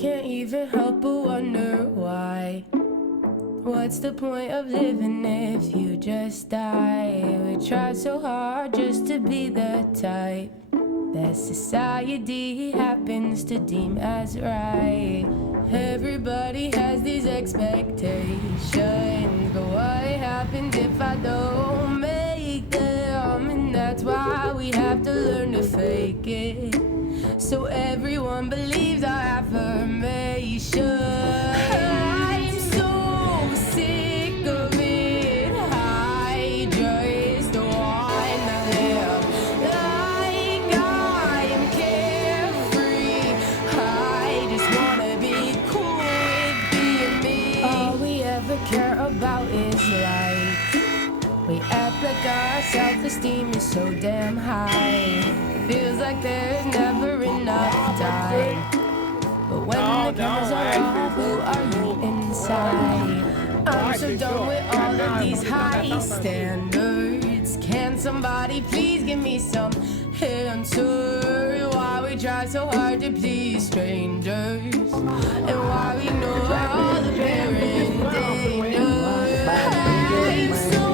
can't even help but wonder why. What's the point of living if you just die? We try so hard just to be the type that society happens to deem as right. Everybody has these expectations, but what happens if I don't make them? And that's why we have to learn to fake it, so everyone believes our affirmation. I'm so sick of it. I just wanna live like I am carefree. I just wanna be cool with being me. All we ever care about is life. We act like our self-esteem is so damn high. Feels like there's never enough time. But when the cameras are off, who are you inside? I'm so done with all of these high standards. Can somebody please give me some answers? Why we try so hard to please strangers, and why we know all the parent dangers. I'm so